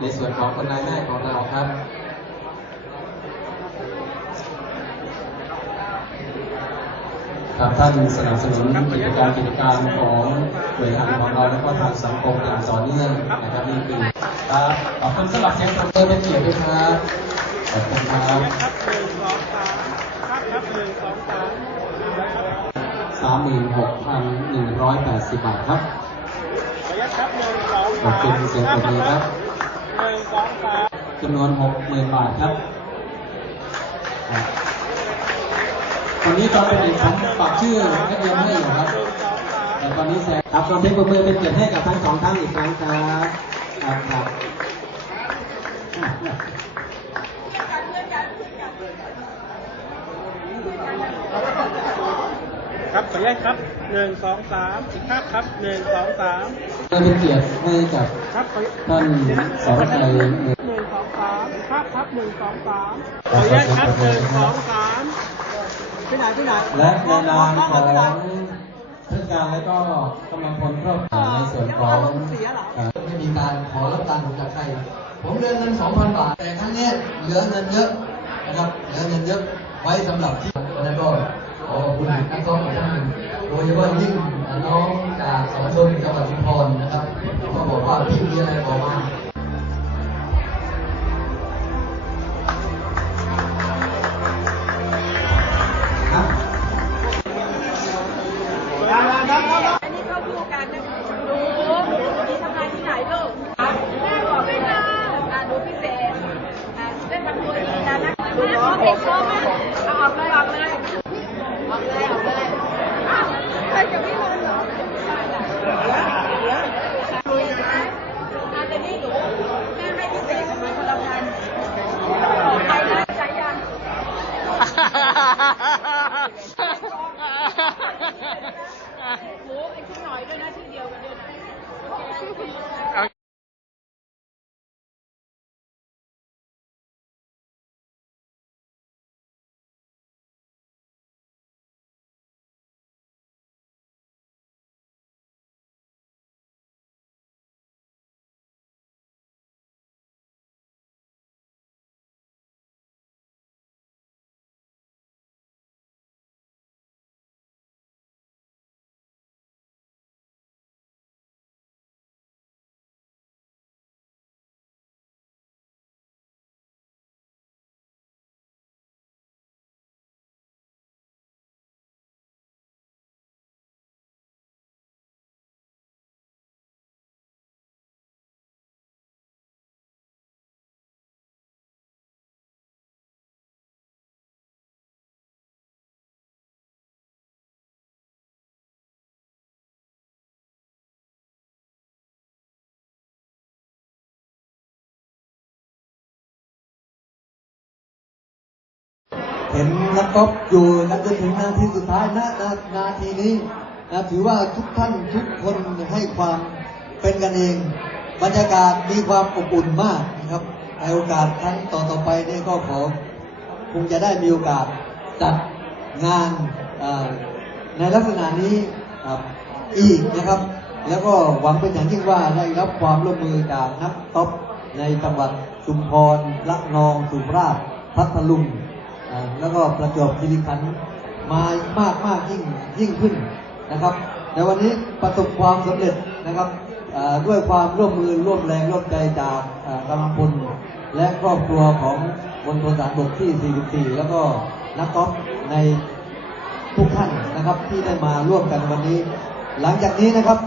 ในส่วนของคนนายแม่ของเราครับครับท่านสนับสนุนกิจการกิจการของหน่วยงานของเราและก็ทางสังคมอย่างต่อเนื่องนะครับนี่คือครับขอบคุณสำหรับเสียงปรบมือเป็นเกียรติด้วยครับขอบคุณครับหนึ่งสองสามครับหนึ่งสองสามสามหมื่นหกพันหนึ่งร้อยแปดสิบบาทครับ ขออนุญาตครับหนึ่งสองสามคุณเสียงปรบมือครับหนึ่งสองสามจำนวนหกหมื่นบาทครับตอนนี้ตอนเป็นอีกผมปักชื่อนักเรียนให้อยู่ครับ แต่ตอนนี้แซงครับขอเสียงปรบมือเป็นเกียรติให้กับทั้งสองท่านอีกครั้งครับครับครับครับขออนุญาตครับหนึ่งสองสามอีกครับครับหนึ่งสองสาม เป็นเกียรติให้กับครับขอท่านสรชัยหนึ่งสองสามอีกครับครับหนึ่งสองสามขออนุญาตครับหนึ่งสองสามที่ไหนที่ไหนและในนามของเพื่อนการและก็กำลังพลครอบครัวในส่วนของเอ่อไม่มีการขอรับการผมจากใครผมเดือนเงิน2,000บาท แต่ครั้งนี้เหลือเงินเยอะนะครับเหลือเงินเยอะไว้สำหรับที่แล้วก็ขอขอบคุณนักร้องทุกท่านโดยเฉพาะยิ่งน้องจาก สมชนจังหวัดชุมพรนะครับก็บอกว่าพี่มีอะไรบอกมาครับอันนี้เข้าดูกันนะหนูนี่ทำงานที่ไหนลูกแม่บอกเลยนะอ่าหนูพิเศษอ่าได้ทำตัวดีนะนะหนูขอกเอาออกเลยออกเลยออกเลยออกเลยอ้าวใครจะไม่ลงเหร ha ha ha! เห็นนักกอล์ฟอยู่กันจนถึงนาทีสุดท้ายนานานาทีนี้นะถือว่าทุกท่านทุกคนให้ความเป็นกันเอง บรรยากาศมีความอบอุ่นมากนะครับในโอกาสครั้งต่อต่อไปนี่ก็ขอคงจะได้มีโอกาสจัดงานในลักษณะนี้ครับอีกนะครับ แล้วก็หวังเป็นอย่างยิ่งว่าได้รับความร่วมมือจากนักกอล์ฟในจังหวัดชุมพรละนองสุราษฎร์พัทลุง แล้วก็ประจวบคีรีขันธ์มามากมากยิ่งยิ่งขึ้นนะครับในวันนี้ประสบความสำเร็จนะครับด้วยความร่วมมือร่วมแรงร่วมใจจากอ่ากำลังพลและครอบครัวของบนพลฐานบกที่ 44 แล้วก็นักกอล์ฟในทุกท่านนะครับที่ได้มาร่วมกันวันนี้ หลังจากนี้นะครับ